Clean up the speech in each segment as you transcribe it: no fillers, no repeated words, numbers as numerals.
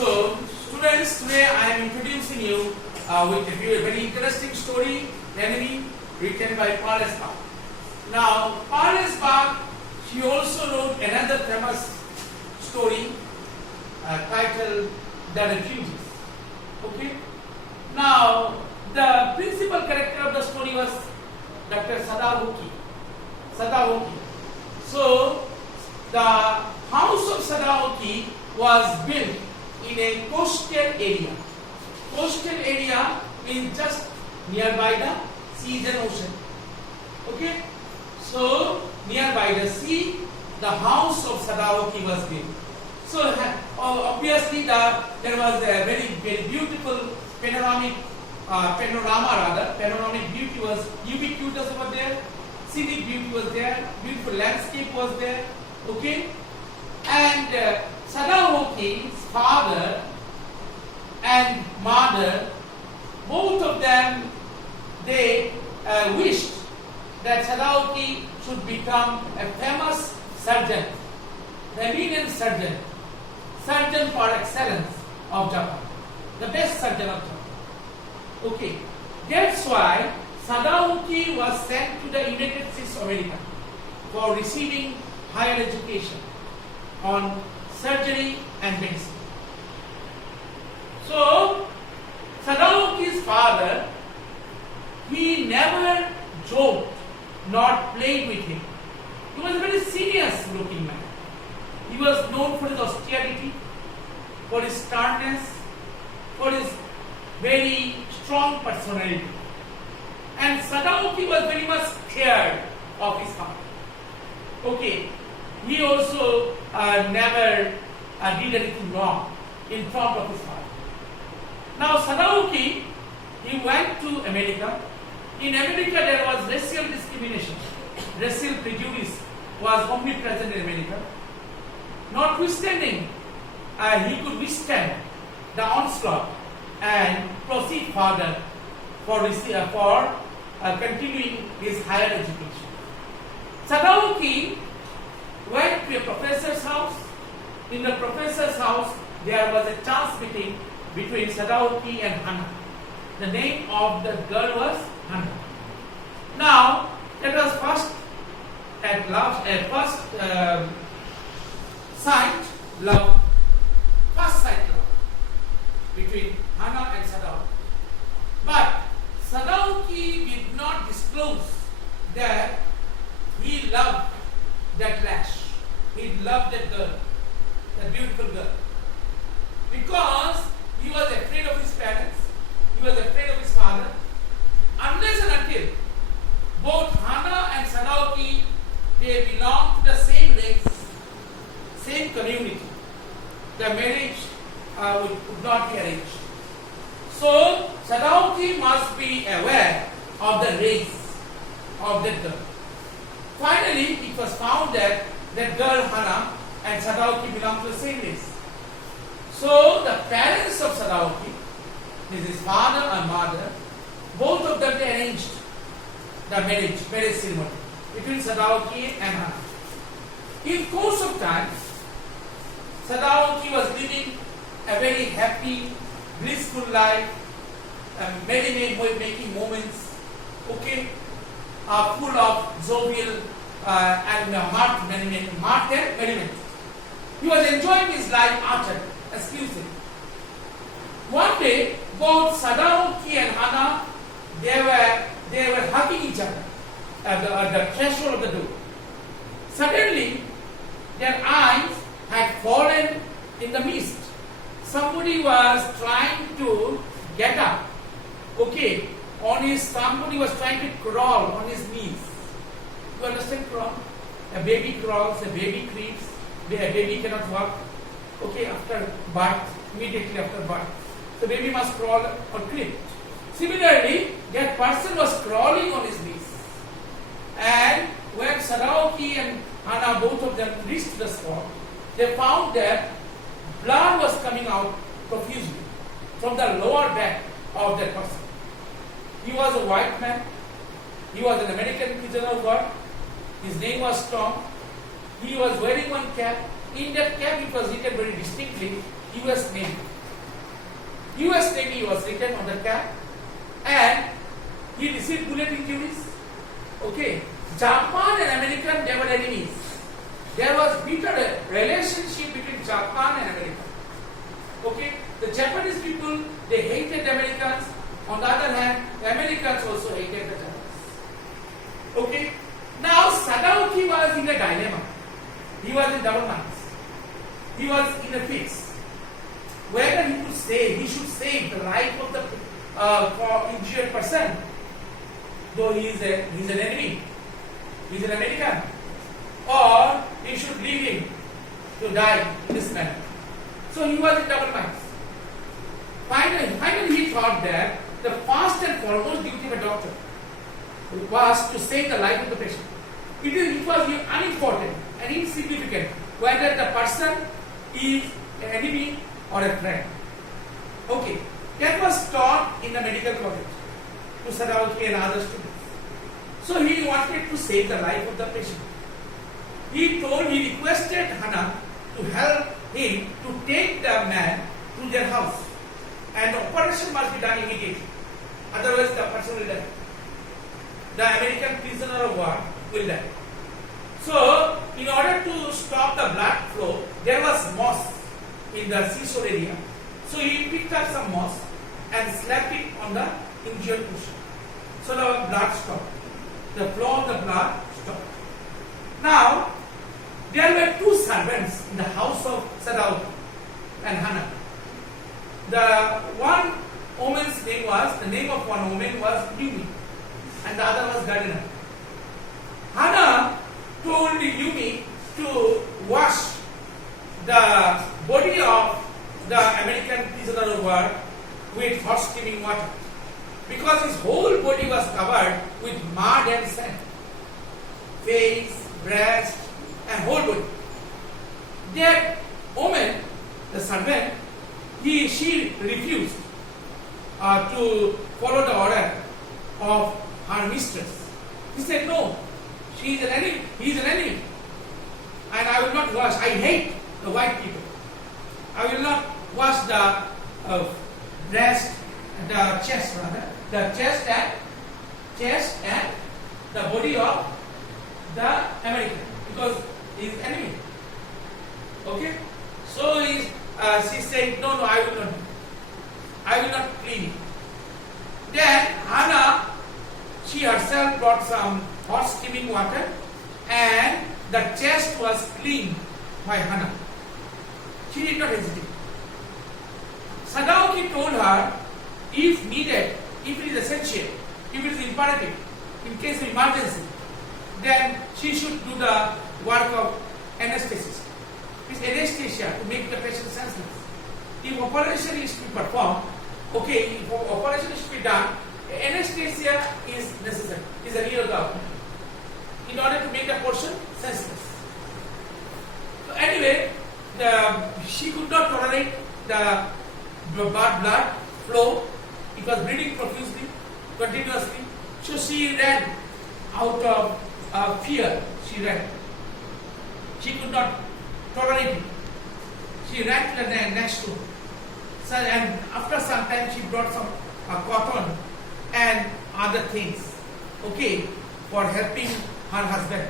So, students, today I am introducing you with a very interesting story, The Enemy, written by Paul Bach. Now, Paul Bach, he also wrote another famous story titled The Refugees. Okay. Now, the principal character of the story was Dr. Sadaoki. So, the house of Sadaoki was built in a coastal area. Coastal area means just nearby the seas and ocean. Okay? So, nearby the sea, the house of Sadaoki was built. So, obviously, there was a very beautiful panoramic beauty was ubiquitous over there. Scenic beauty was there. Beautiful landscape was there. Okay? And Sadaoki's father and mother, both of them, they wished that Sadaoki should become a famous surgeon, the eminent surgeon for excellence of Japan, the best surgeon of Japan. Okay, that's why Sadaoki was sent to the United States of America for receiving higher education on surgery and medicine. So, Sadaoki's father, he never joked nor played with him. He was a very serious looking man. He was known for his austerity, for his sternness, for his very strong personality. And Sadaoki was very much scared of his father. Okay, he also never did anything wrong in front of his father. Now Sadaoki, he went to America. In America there was racial discrimination. Racial prejudice was omnipresent in America. Notwithstanding, he could withstand the onslaught and proceed further for continuing his higher education. Sadaoki went to a professor's house. In the professor's house, there was a chance meeting between Sadaoki and Hana. The name of the girl was Hana. Now, it was first sight love between Hana and Sadaoki. But Sadaoki did not disclose that he loved that lash. He loved that girl, that beautiful girl. Because he was afraid of his parents, he was afraid of his father, unless and until both Hana and Sadaoki, they belong to the same race, same community, the marriage would not be arranged. So, Sadaoki must be aware of the race of that girl. Finally, it was found that that girl Hana and Sadaoki belong to the same race. So, the parents of Sadaoki, his father and mother, both of them they arranged the marriage ceremony between Sadaoki and Hana. In course of time, Sadaoki was living a very happy, blissful life, making moments, okay, full of jovial and merriment. He was enjoying his life utterly, exclusively. One day, both Sadaoki and Hana, they were hugging each other at the threshold of the door. Suddenly, their eyes had fallen in the mist. Somebody was trying to get up. Okay, somebody was trying to crawl on his knees. You understand crawl? A baby crawls, a baby creeps, a baby cannot walk. Okay, after birth, immediately after birth. The baby must crawl or creep. Similarly, that person was crawling on his knees. And when Sadaoki and Hana, both of them reached the spot, they found that blood was coming out profusely from the lower back of that person. He was a white man. He was an American prisoner of war. His name was Tom. He was wearing one cap. In that cap, it was written very distinctly, US Navy. US Navy was written on the cap, and he received bullet injuries. Okay, Japan and American, they were enemies. There was bitter relationship between Japan and America. Okay, the Japanese people, they hated the Americans. On the other hand, the Americans also hated the Japanese. Okay, now Sadao was in a dilemma. He was in double minds. He was in a fix. Whether he should save the life of the injured person, though he's an enemy, he's an American, or he should leave him to die in this manner. So he was in double minds. Finally he thought that the first and foremost duty of a doctor was to save the life of the patient. It was unimportant and insignificant whether the person is an enemy or a friend. Okay, that was taught in the medical college to Sadao and other students. So he wanted to save the life of the patient. He requested Hana to help him to take the man to their house, and the operation must be done immediately. Otherwise, the person will die. The American prisoner of war will die. So, in order to stop the blood flow, there was moss in the seashore area. So he picked up some moss and slapped it on the injured portion. So the blood stopped. The flow of the blood stopped. Now, there were two servants in the house of Sadao and Hana. The name of one woman was Yumi, and the other was Gardiner. Hana told Yumi to wash the body of the American prisoner of war with hot steaming water, because his whole body was covered with mud and sand. Face, breast, and whole body. That woman, the servant, she refused to follow the order of her mistress. He said, no, she is an enemy, he is an enemy, and I will not wash. I hate the white people. I will not wash the breast, the chest rather, the chest and the body of the American, because he is enemy. Okay, so she said, no, I will not. I will not clean it. Then Hana, she herself brought some hot steaming water, and the chest was cleaned by Hana. She did not hesitate. Sadaoki told her, if needed, if it is essential, if it is imperative, in case of emergency, then she should do the work of anesthetist. It's anesthesia to make the patient senseless. If operation is to be performed, okay, if operation is to be done, anesthesia is necessary, is a real government, in order to make the person senseless. So anyway, she could not tolerate the blood flow. It was bleeding profusely, continuously. So she ran out of fear. She ran. She could not tolerate it. She ran to the next room. So, and after some time, she brought some cotton and other things, okay, for helping her husband.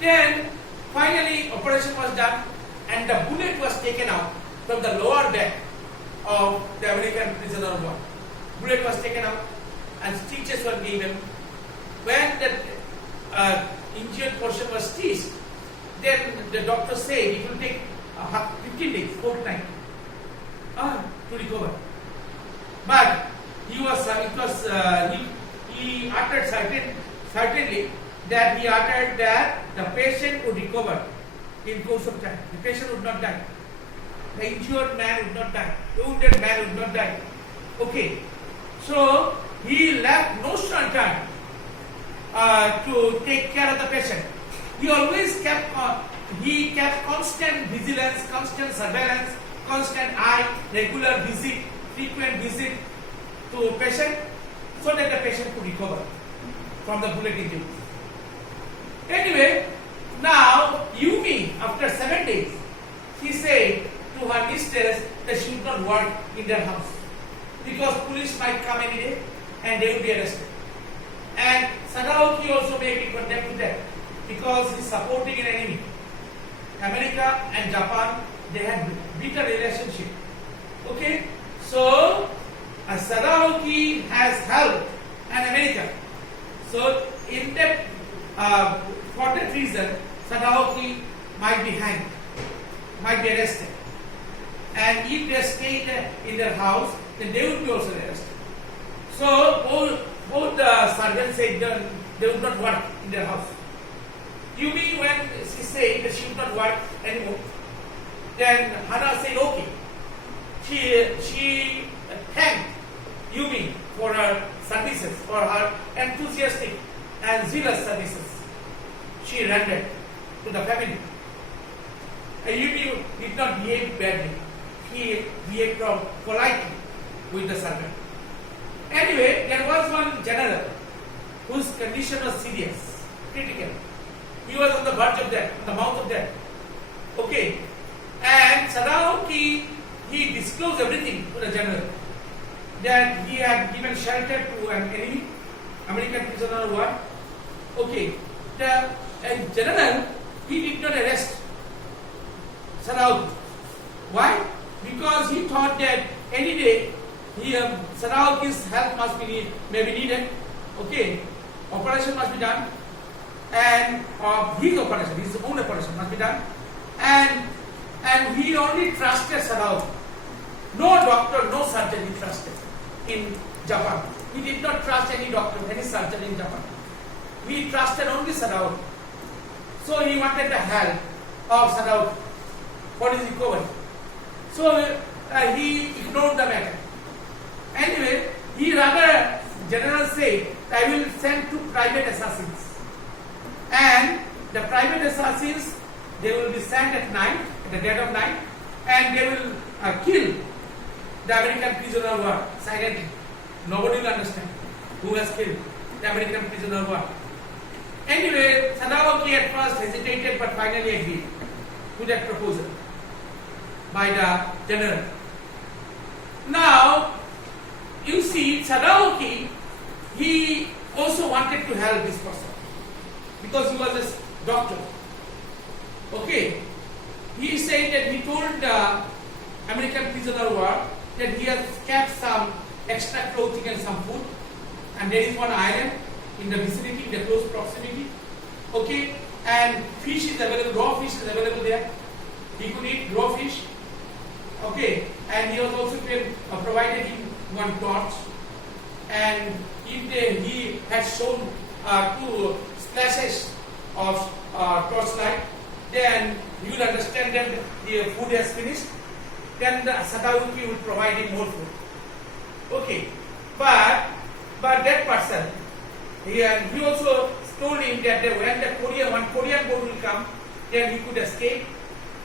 Then finally, operation was done, and the bullet was taken out from the lower back of the American prisoner of war. Bullet was taken out, and stitches were given. When the injured portion was stitched, then the doctor said it will take 15 days, fortnight, to recover. But he uttered certainly that he uttered that the patient would recover in course of time. The patient would not die. The injured man would not die. The wounded man would not die. Okay. So he left no stone unturned to take care of the patient. He always kept constant vigilance, constant surveillance, constant eye, regular visit, frequent visit to patient, so that the patient could recover from the bullet injury. Anyway, now Yumi, after 7 days, he said to to her mistress that she would not work in their house because police might come any day and they will be arrested. And Sadaoki also may be condemned to death because he is supporting an enemy. America and Japan, they had bitter relationship. Okay, so Sadaoki has helped an American. So in that for that reason, Sadaoki might be hanged, might be arrested. And if they stay in their house, then they would be also arrested. So both the servants said they would not work in their house. Yumi, when she said that she would not work anymore, then Hana said okay. She thanked Yumi for her services, for her enthusiastic and zealous services she rendered to the family. And Yumi did not behave badly. He behaved politely with the servant. Anyway, there was one general whose condition was serious, critical. He was on the verge of death, on the mouth of death. Okay. And Sadaoki, he disclosed everything to the general. That he had given shelter to an enemy, American prisoner of war. Okay. The general, he did not arrest Sadaoki. Why? Because he thought that any day Sadaoki's help may be needed. Okay. Operation must be done. And his own operation must be done. And he only trusted Sadaoki. No doctor, no surgeon he trusted in Japan. He did not trust any doctor, any surgeon in Japan. He trusted only Sadaoki. So he wanted the help of Sadaoki for his recovery. So he ignored the matter. Anyway, general said, I will send 2 private assassins. And the private assassins, they will be sent at night, at the dead of night, and they will kill the American prisoner of war silently. Nobody will understand who has killed the American prisoner of war. Anyway, Sadaoki at first hesitated but finally agreed to that proposal by the general. Now, you see, Sadaoki, he also wanted to help this person because he was a doctor. Okay. He said that he told the American prisoner of war that he has kept some extra clothing and some food, and there is one island in the vicinity, in the close proximity. Okay, and fish is available, raw fish is available there. He could eat raw fish. Okay, and he was also provided him one torch, and if he had shown 2 splashes of torchlight, then you will understand that the food has finished. Then the Sadaoki will provide him more food. Okay, but that person, he also told him that when one Korean boat will come, then he could escape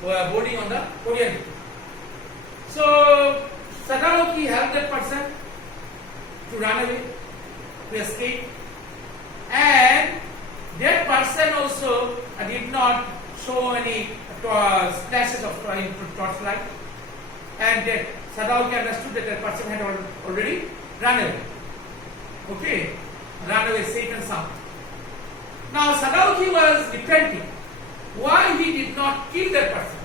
boarding on the Korean boat. So Sadaoki helped that person to run away, to escape, and that person also did not show any splashes of torchlight, and that Sadaoki understood that that person had already run away. Okay, run away safe and sound. Now Sadaoki was repenting. Why he did not kill that person?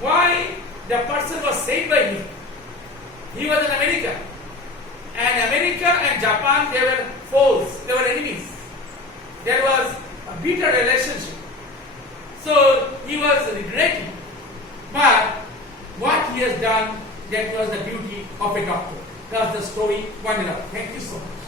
Why the person was saved by him? He was in America. And America and Japan, they were foes, they were enemies. There was a bitter relationship. So he was regretting. But what he has done, that was the beauty of a doctor. That's the story. One love. Thank you so much.